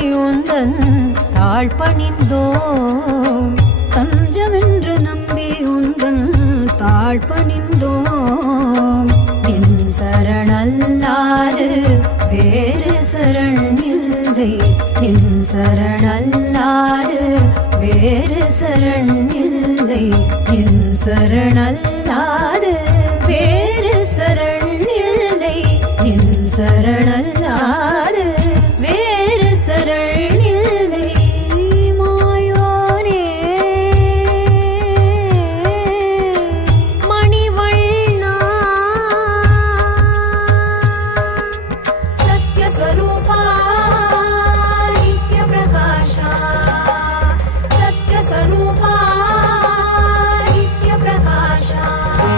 உந்தன் தாழ் பணிந்தோம். தஞ்சமென்று நம்பி உந்தன் தாழ் பணிந்தோம். நின் சரணல்லாது வேறு சரண் இல்லை. நின் சரணல்லாது வேறு சரண் இல்லை. நின் சரணல்